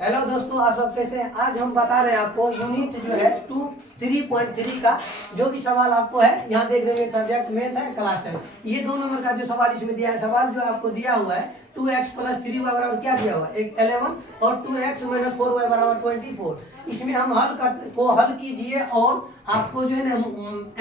Hello दोस्तों, आप लोग कैसे हैं? आज हम बता रहे हैं आपको यूनिट जो है 3.3 का जो भी सवाल आपको है यहाँ देख रहे हैं। सब्जेक्ट मैथ है, क्लास 10। ये 2 नंबर का जो सवाल इसमें दिया है, सवाल जो आपको दिया हुआ है 2x + 3y बराबर क्या दिया हुआ है, एक 11 और 2x - 4y बराबर 24। इसमें हम हल कीजिए और आपको जो है ना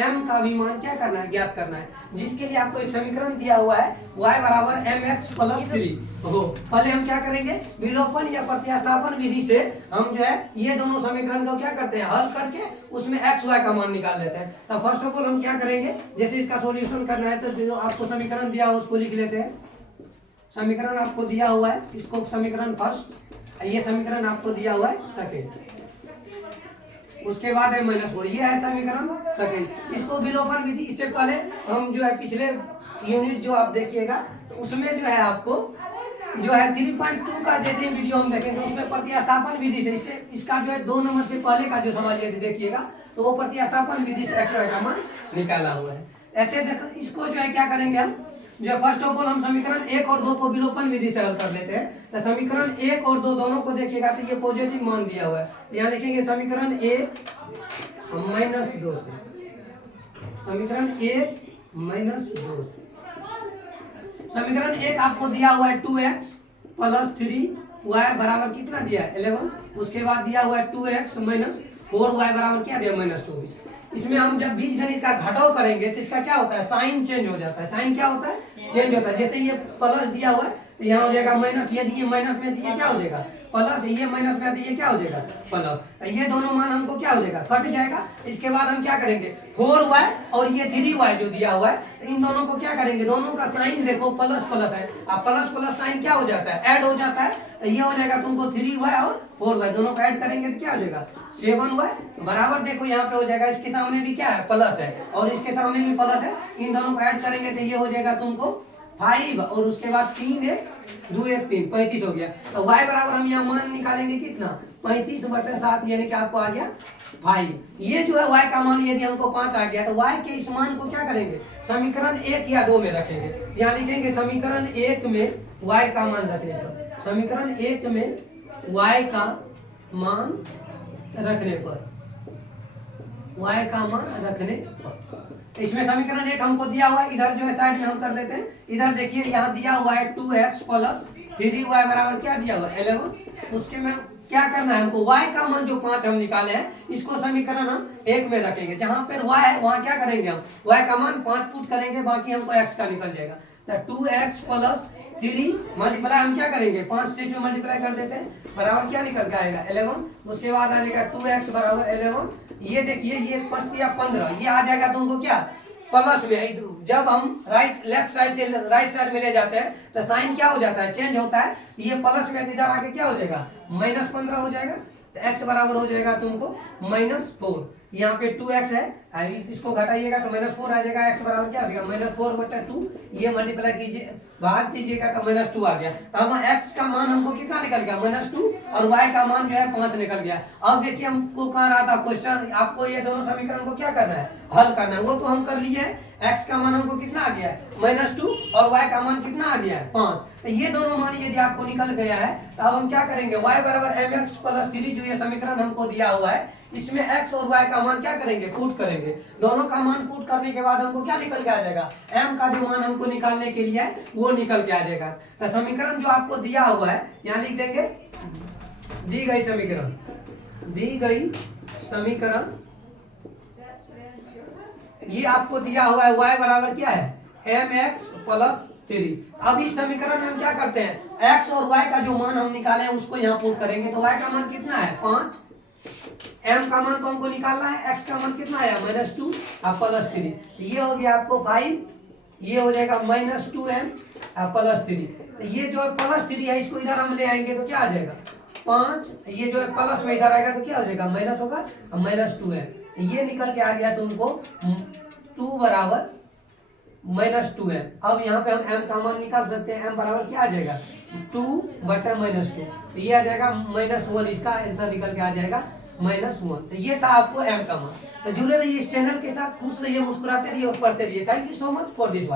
m का भी मान क्या करना है, ज्ञात करना है। जिसके लिए आपको एक समीकरण दिया हुआ है y बराबर mx + 3 हो। पहले हम क्या करेंगे, विलोपन या प्रतिस्थापन विधि से हम जो है ये दोनों समीकरण को क्या करते हैं, हल करके उसमें x y का मान निकाल लेते हैं। तो फर्स्ट ऑफ ऑल हम क्या करेंगे, जैसे इसका सॉल्यूशन करना है तो जो आपको समीकरण दिया हो उसको लिख लेते हैं। समीकरण आपको दिया हुआ है, इसको समीकरण फर्स्ट, ये समीकरण आपको दिया हुआ है सेकंड, उसके बाद है -4, ये है समीकरण सेकंड। इसको विलोपन विधि, इससे पहले हम जो है पिछले यूनिट जो आप देखिएगा तो उसमें जो है आपको जो है 3.2 का जैसे वीडियो हम देखेंगे उसमें प्रतिस्थापन विधि से इससे इसका जो है 2 नंबर से पहले का जो सवाल यदि देखिएगा तो वो प्रतिस्थापन विधि से x y का मान निकाला हुआ है। ऐसे देखो, इसको जो है क्या करेंगे हम, जो फर्स्ट ऑफ ऑल हम समीकरण 1 और 2 को विलोपन विधि से हल कर लेते हैं। तो समीकरण 1 और 2 दोनों को देखिएगा तो ये पॉजिटिव मान दिया हुआ है, तो यहाँ लिखेंगे समीकरण 1 - 2 से, समीकरण 1 - 2 से। समीकरण 1 आपको दिया हुआ है 2x + 3y बराबर कितना दिया है, 11। उसके बाद दिया हुआ है 2x - 4y बराबर क्या दिया, -24। इसमें हम जब बीजगणित का घटाव करेंगे तो इसका क्या होता है, साइन चेंज हो जाता है। साइन क्या होता है, चेंज होता है। जैसे ये प्लस दिया हुआ है तो यहाँ हो जाएगा माइनस, यदि ये माइनस में तो ये क्या हो जाएगा प्लस, ये माइनस में तो ये क्या हो जाएगा प्लस। तो ये दोनों मान हमको क्या हो जाएगा, कट जाएगा। इसके बाद हम क्या करेंगे, 4y और ये 3y जो दिया हुआ है तो इन दोनों को क्या करेंगे, दोनों का साइन देखो प्लस प्लस है, अब प्लस प्लस साइन क्या हो जाता है, ऐड हो जाता है। तो ये हो जाएगा तुमको 3y और 4y दोनों को ऐड करेंगे तो क्या हो जाएगा 7y बराबर, देखो यहाँ पे हो जाएगा, इसके सामने भी क्या है प्लस है और इसके सामने भी प्लस है। इन दोनों को ऐड करेंगे तो ये हो जाएगा तुमको 5 और उसके बाद 3 है 2 1 3 35 हो गया। तो y बराबर हम यहाँ मान निकालेंगे कितना, 35/7 यानी कि आपको आ गया 5। ये जो है y का मान यदि हमको 5 आ गया तो y के इस मान को क्या करेंगे, समीकरण 1 या 2 में रखेंगे। यहाँ लिखेंगे समीकरण 1 में y का मान रखने पर, समीकरण 1 में y का मान रखने पर, y का मान रखने पर। इसमें समीकरण 1 हमको दिया हुआ है, इधर जो है साइड में हम कर देते हैं। इधर देखिए यहाँ दिया हुआ है 2x + 3y बराबर क्या दिया हुआ है 11। उसके में क्या करना है हमको, y का मान जो 5 हम निकाले हैं इसको समीकरण हम 1 में रखेंगे। जहां पर y है वहां क्या करेंगे हम, y का मान 5 पुट करेंगे, बाकी हमको x का निकल जाएगा। तो 2x + 3 मल्टीप्लाई हम क्या करेंगे, 5 से इसमें मल्टीप्लाई कर देते हैं, बराबर क्या निकल के आएगा 11। उसके बाद आ जाएगा 2x बराबर 11। ये देखिए ये 5 या 15, ये आ जाएगा तुमको क्या प्लस में। जब हम लेफ्ट साइड से राइट साइड में ले जाते हैं तो साइन क्या हो जाता है, चेंज होता है। ये प्लस में इधर आके क्या हो जाएगा -15 हो जाएगा। तो x बराबर हो जाएगा तुमको -4। यहाँ पे 2x है, इसको घटाइएगा तो -4 आ जाएगा। x बराबर क्या हो जाएगा -4/2, ये मल्टीप्लाई कीजिए भाग दीजिएगा तो -2 आ गया। तो हम x का मान हमको कितना निकल गया -2 और y का मान जो है 5 निकल गया। अब देखिए हमको कह रहा था क्वेश्चन, आपको ये दोनों समीकरण को क्या करना है, हल करना है। वो तो हम कर लिए, x का मान हमको कितना आ गया है -2 और y का मान कितना आ गया है 5। तो ये दोनों मान यदि आपको निकल गया है तो अब हम क्या करेंगे, y बराबर mx + 3 जो ये समीकरण हमको दिया हुआ है इसमें x और y का मान क्या करेंगे, पुट करेंगे। दोनों का मान पुट करने के बाद हमको क्या निकल के आ जाएगा, m का जो मान हमको निकालने के लिए है वो निकल के आ जाएगा। तो समीकरण जो आपको दिया हुआ है यहाँ लिख देंगे, दी गई समीकरण ये आपको दिया हुआ है y बराबर क्या है mx + 3। अब इस समीकरण में हम क्या करते हैं, x और y का जो मान हम निकाले हैं उसको यहाँ पुट करेंगे। तो y का मान कितना है 5, m का मान तो हमको निकालना है, x का मान कितना आया -2 और +3। ये हो गया आपको 5, ये हो जाएगा -2m + 3। तो ये जो है +3 है इसको इधर हम ले आएंगे तो क्या आ जाएगा 5, ये जो है प्लस में इधर आएगा तो क्या हो जाएगा माइनस होगा, -2 है। ये निकल के आ गया तुमको 2 बराबर -2 है। अब यहाँ पे हम m का मान निकाल सकते हैं, m बराबर क्या आ जाएगा 2/-2। तो ये आ जाएगा -1, इसका आंसर निकल के आ जाएगा -1। तो ये था आपको m का मान। तो जुड़े रहिए इस चैनल के साथ, खुश रहिए, मुस्कुराते रहिए और पढ़ते रहिए। Thank you so much for this one.